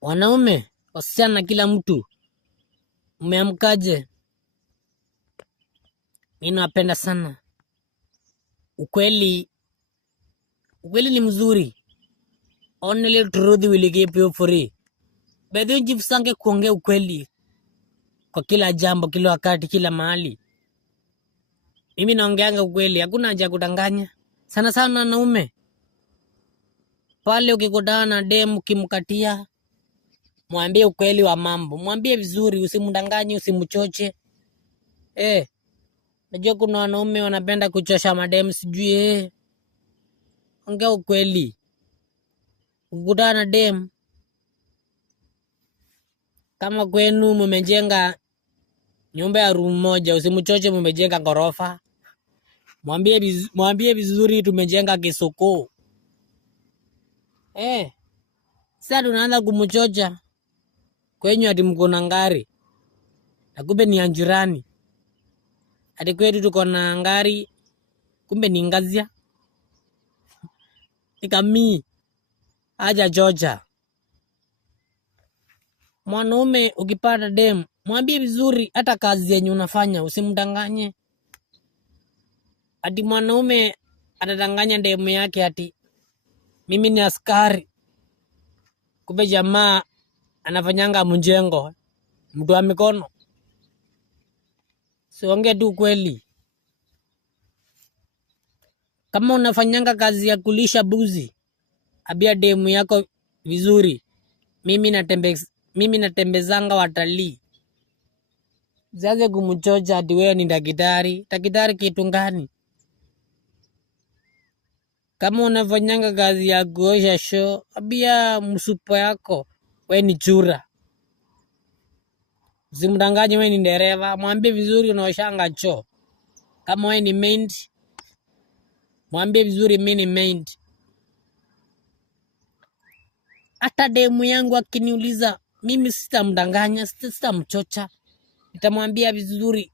Wanaume, wasichana, kila mtu, umeamkaje? Mimi nawapenda sana. Ukweli ni mzuri. Only truth will keep you free. Bedhi jifusange kuongea ukweli kwa kila jambo, kila wakati, kila mahali. Mimi naongeanga ukweli, hakuna haja kudanganya. Sana sana wanaume. Pale ukikutana na demu kimkatia, mwambie ukweli wa mambo. Mwambie vizuri, usimdanganye, usimchoche. Najua kuna wanaume wanapenda kuchosha mademu sijui ongea ukweli. Ukikutana na demu, kama kwenu mumejenga nyumba ya room moja, usimchoche mumejenga ghorofa. Mwambie vizuri tumejenga kisoko. Sasa tunaanza kumchocha kwenyu ati mko na ngari. Na kumbe ni anjirani. Ati kwetu tuko na ngari, kumbe ni ngazia. Ikami aja chocha. Mwanaume ukipata demu, mwambie vizuri hata kazi yenye unafanya, usimdanganye. Ati mwanaume atadanganya demu yake ati mimi ni askari. Kumbe jamaa anafanyanga mjengo, mtu wa mikono. Siongee tu kweli. Kama unafanyanga kazi ya kulisha buzi, abia demu yako vizuri. Mimi natembezanga watalii. Usianze kumchocha ati wewe ni daktari. Daktari kitu gani? Kama unafanyanga kazi ya kuosha show, abia msupa yako wewe ni chura. Usimdanganye wewe ni dereva, mwambie vizuri unaoshanga choo. Kama wewe ni maid, mwambie vizuri mimi ni maid. Hata demu yangu akiniuliza, mimi sitamdanganya, sitamchocha. Nitamwambia vizuri,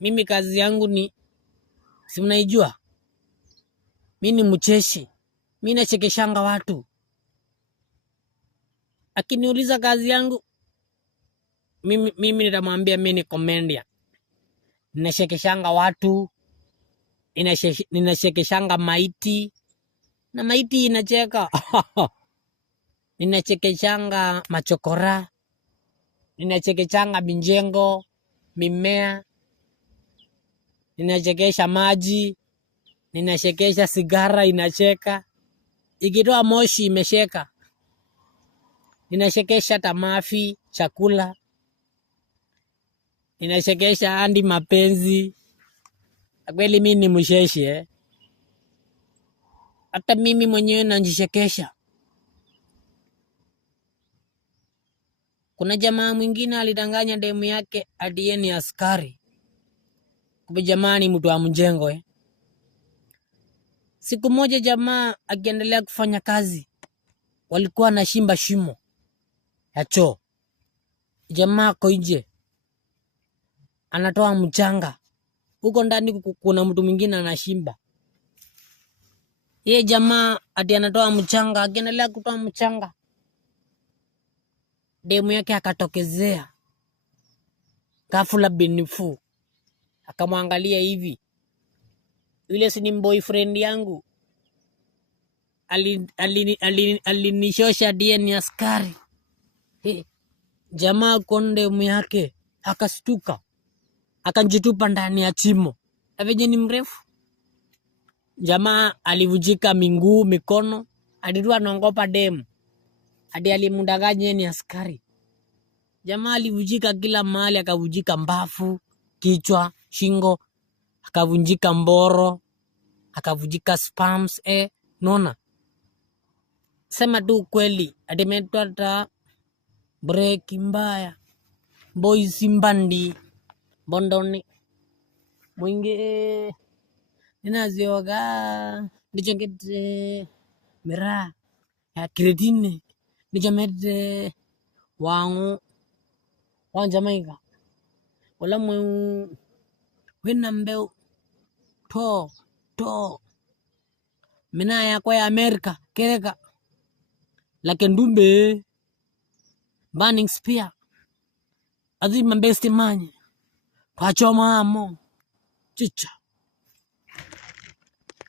mimi kazi yangu ni, si mnaijua? Mimi ni mcheshi. Mimi nachekeshanga watu. Akiniuliza kazi yangu, mimi nitamwambia mimi ni comedian. Ninachekeshanga watu, ninachekeshanga maiti, na maiti inacheka. Ninachekeshanga machokora, ninachekeshanga mijengo, mimea, ninachekesha maji, ninachekesha sigara inacheka, ikitoa moshi imesheka. Ninachekesha tamafi, chakula, ninachekesha hadi mapenzi. Kweli mimi ni msheshi Hata mimi mwenyewe najishekesha. Kuna jamaa mwingine alidanganya demu yake ati yeye ni askari. Kumbe jamaa ni mtu wa mjengo Siku moja jamaa akiendelea kufanya kazi, walikuwa anachimba shimo ya choo. Jamaa ako nje anatoa mchanga. Huko ndani kuna mtu mwingine anachimba. Yeye jamaa ati anatoa mchanga, akiendelea kutoa mchanga, demu yake akatokezea. Ghafla binifu akamwangalia hivi. Yule si ni boyfriend yangu. Alinishosha ndiye ni askari. Jamaa konde demu yake akastuka. Akanjitupa ndani ya chimo. Aveje ni mrefu. Jamaa alivujika miguu, mikono, alikuwa anaogopa demu. Hadi alimdanganya ni askari. Jamaa alivujika kila mahali, akavujika mbavu, kichwa, shingo, akavunjika mboro, akavujika spams nona. Sema tu kweli, atimetoa break mbaya. Boys mbandi bondoni mwingi ninazioga ndichongete mira ya kredine ndichomete wangu Jamaica wala mwe wina mbeu to mina ya kwa Amerika kereka lake ndumbe Burning Spear adhi mambesti manye pachoma amo chicha